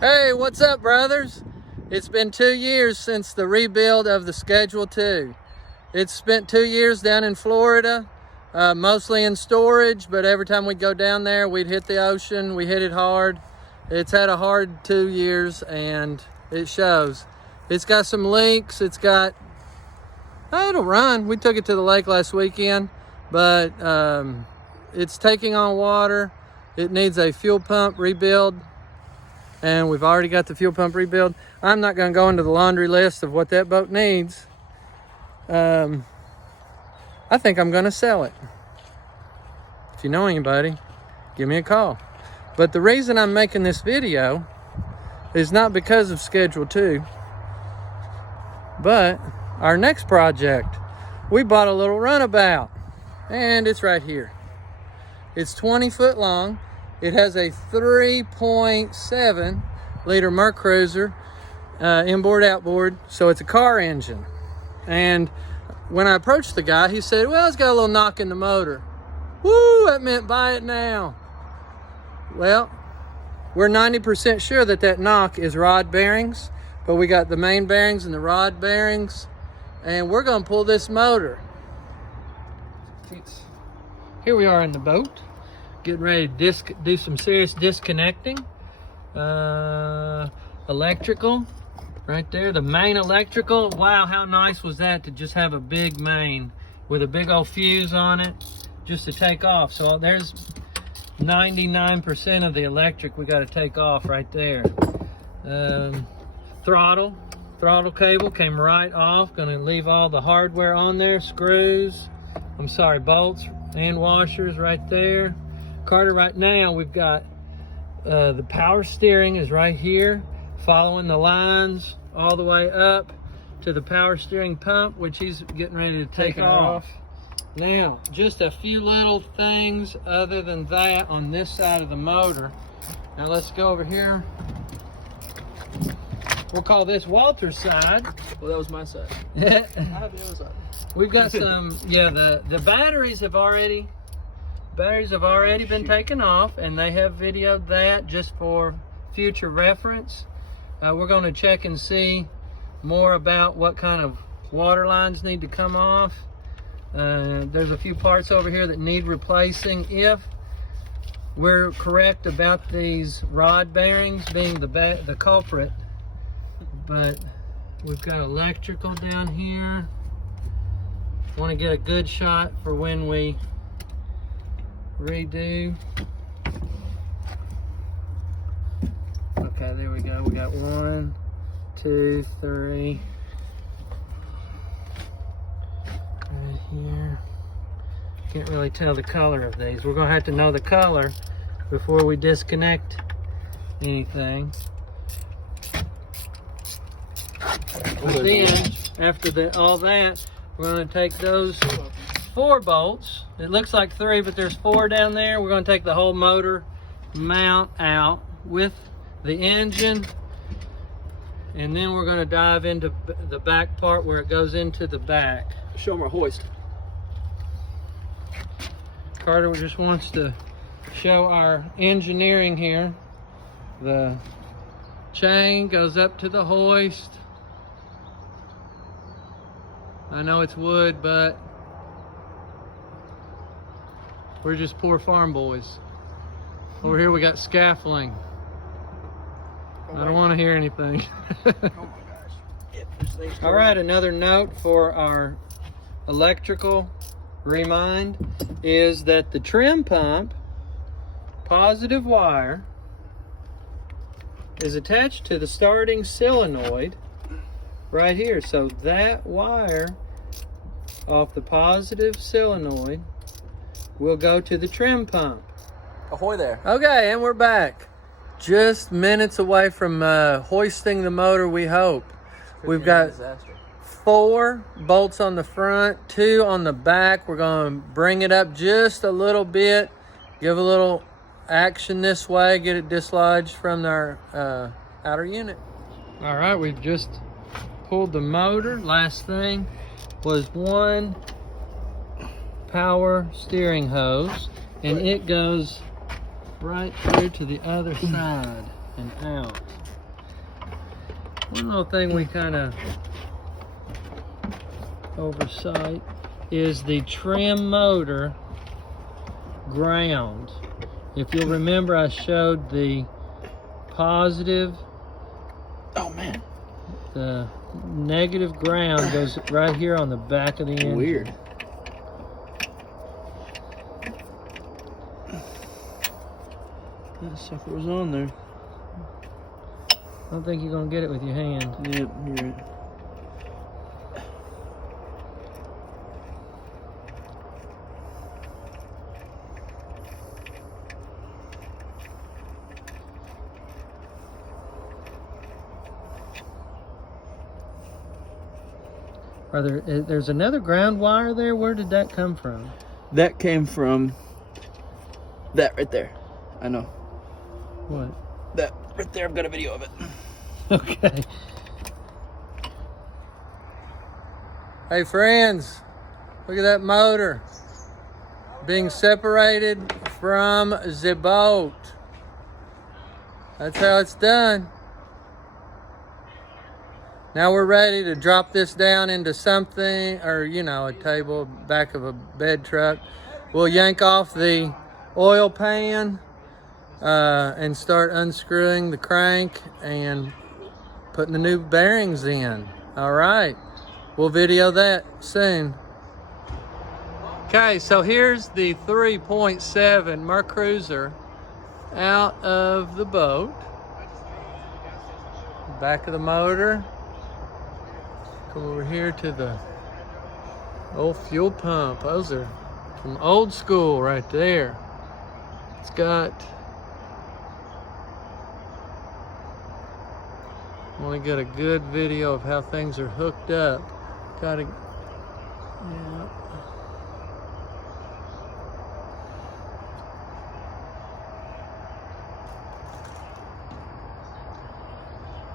Hey, what's up, brothers? It's been 2 years since the rebuild of the Schedule 2. It's spent 2 years down in Florida, mostly in storage, but every time we'd go down there, we'd hit the ocean. We hit it hard. It's had a hard 2 years, and it shows. It's got some leaks. It'll run. We took it to the lake last weekend, but it's taking on water. It needs a fuel pump rebuild, and we've already got the fuel pump rebuild. I'm not going to go into the laundry list of what that boat needs. I think I'm going to sell it. If you know anybody, give me a call. But the reason I'm making this video is not because of Schedule 2, but our next project. We bought a little runabout, and it's right here. It's 20 foot long. It has a 3.7 liter MerCruiser, inboard, outboard, so it's a car engine. And when I approached the guy, he said, well, it's got a little knock in the motor. Woo, that meant buy it now. Well, we're 90% sure that knock is rod bearings, but we got the main bearings and the rod bearings, and we're gonna pull this motor. Here we are in the boat, getting ready to do some serious disconnecting. Electrical right there, the main electrical. Wow, how nice was that to just have a big main with a big old fuse on it just to take off. So there's 99% of the electric we got to take off right there. Throttle cable came right off. Gonna leave all the hardware on there, bolts and washers right there. Carter, right now we've got the power steering is right here, following the lines all the way up to the power steering pump, which he's getting ready to take off. Now, just a few little things other than that on this side of the motor. Now let's go over here. We'll call this Walter's side. Well, that was my side. I have the other side. We've got some, the batteries have already been taken off, and they have videoed that just for future reference. We're going to check and see more about what kind of water lines need to come off. There's a few parts over here that need replacing if we're correct about these rod bearings being the culprit. But we've got electrical down here. Want to get a good shot for when we redo. Okay, there we go. We got 1, 2, 3 right here. Can't really tell the color of these. We're gonna have to know the color before we disconnect anything. Then after all that, we're going to take those 4 bolts. It looks like 3, but there's 4 down there. We're going to take the whole motor mount out with the engine, and then we're going to dive into the back part where it goes into the back. Show them our hoist. Carter just wants to show our engineering here. The chain goes up to the hoist. I know it's wood, but we're just poor farm boys. Over here we got scaffolding. I don't want to hear anything. Oh my gosh. All right, another note for our electrical remind is that the trim pump positive wire is attached to the starting solenoid right here. So that wire off the positive solenoid will go to the trim pump. Ahoy there. Okay, and we're back. Just minutes away from hoisting the motor, we hope. We've got 4 bolts on the front, 2 on the back. We're going to bring it up just a little bit, give a little action this way, get it dislodged from our outer unit. All right, we've just pulled the motor. Last thing was 1 power steering hose, and it goes right through to the other side. and out. One little thing we kind of oversight is the trim motor ground. If you'll remember, I showed the positive. Oh man. The negative ground goes right here on the back of the engine. Weird. That sucker was on there. I don't think you're gonna get it with your hand. Yep, you're right. There's another ground wire there. Where did that come from? That came from that right there. I know. What? That right there. I've got a video of it. Okay. Hey friends, look at that motor being separated from the boat. That's how it's done. Now we're ready to drop this down into something, or you know, a table, back of a bed truck. We'll yank off the oil pan and start unscrewing the crank and putting the new bearings in. All right, we'll video that soon. Okay, so here's the 3.7 MerCruiser out of the boat. Back of the motor. Come over here to the old fuel pump. Those are from old school right there. It's got, I want to get a good video of how things are hooked up. Gotta, yeah.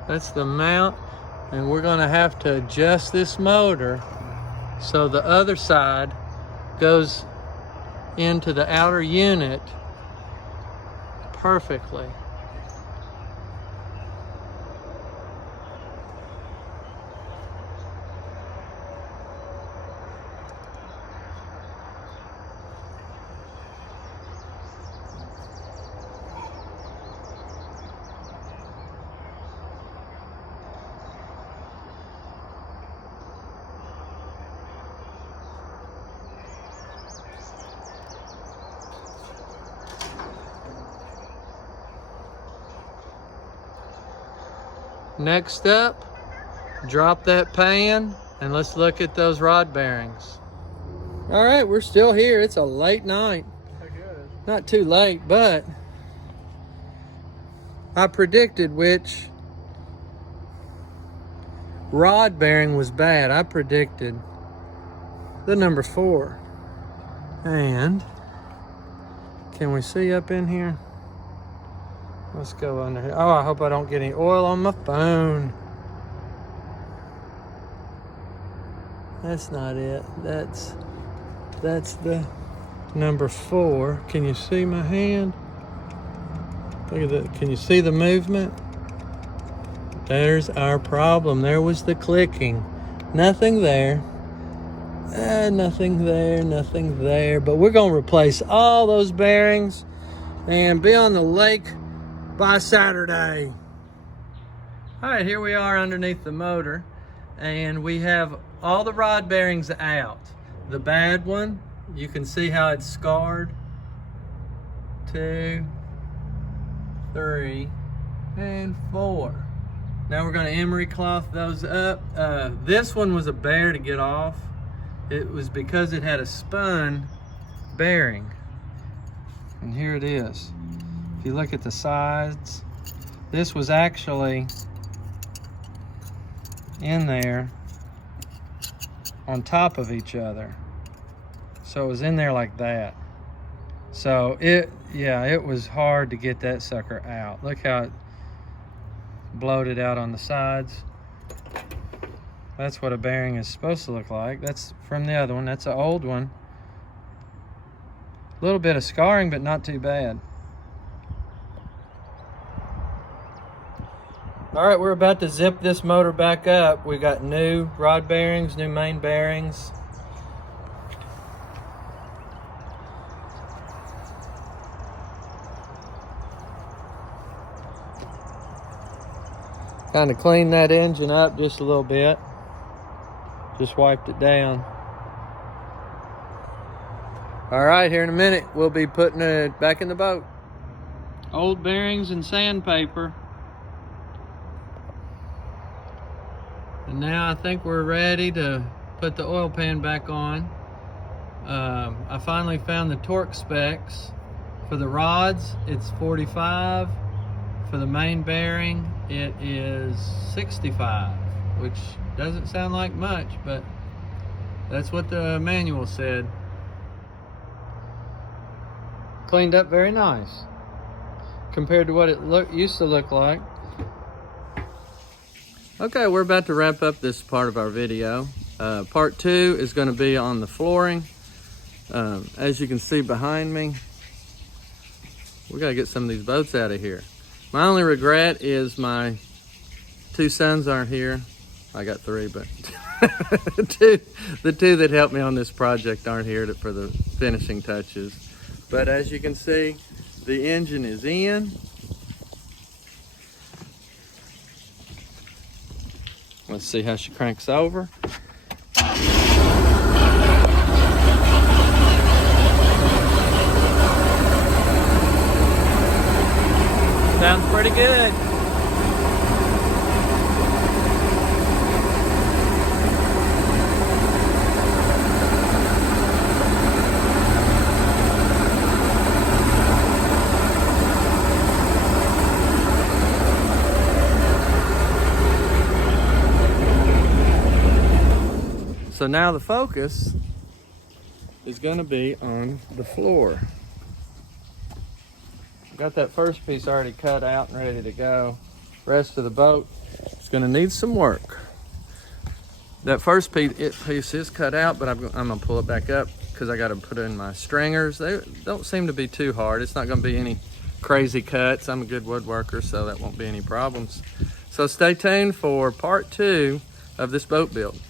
That's the mount, and we're gonna have to adjust this motor so the other side goes into the outer unit perfectly. Next up, drop that pan and let's look at those rod bearings. All right, we're still here. It's a late night. Not too late, but I predicted which rod bearing was bad. I predicted the number 4. And can we see up in here? Let's go under here. Oh, I hope I don't get any oil on my phone. That's not it. That's the number 4. Can you see my hand? Look at that. Can you see the movement? There's our problem. There was the clicking. Nothing there. Nothing there, nothing there. But we're going to replace all those bearings and be on the lake by Saturday. All right, here we are underneath the motor, and we have all the rod bearings out. The bad one, you can see how it's scarred. 2, 3, and 4. Now we're going to emery cloth those up. This one was a bear to get off. It was because it had a spun bearing. And here it is. If you look at the sides, this was actually in there on top of each other. So it was in there like that. So it was hard to get that sucker out. Look how it bloated out on the sides. That's what a bearing is supposed to look like. That's from the other one. That's an old one. A little bit of scarring, but not too bad. All right, we're about to zip this motor back up. We got new rod bearings, new main bearings. Kind of cleaned that engine up just a little bit. Just wiped it down. All right, here in a minute, we'll be putting it back in the boat. Old bearings and sandpaper. And now I think we're ready to put the oil pan back on. I finally found the torque specs. For the rods, it's 45. For the main bearing, it is 65, which doesn't sound like much, but that's what the manual said. Cleaned up very nice compared to what it used to look like. Okay, we're about to wrap up this part of our video. Part 2 is going to be on the flooring. As you can see behind me, we got to get some of these boats out of here. My only regret is my 2 sons aren't here. I got 3, but the two that helped me on this project aren't here for the finishing touches. But as you can see, the engine is in. Let's see how she cranks over. Sounds pretty good. So now the focus is going to be on the floor. Got that first piece already cut out and ready to go. Rest of the boat is going to need some work. That first piece is cut out, but I'm going to pull it back up because I got to put in my stringers. They don't seem to be too hard. It's not going to be any crazy cuts. I'm a good woodworker, so that won't be any problems. So stay tuned for part 2 of this boat build.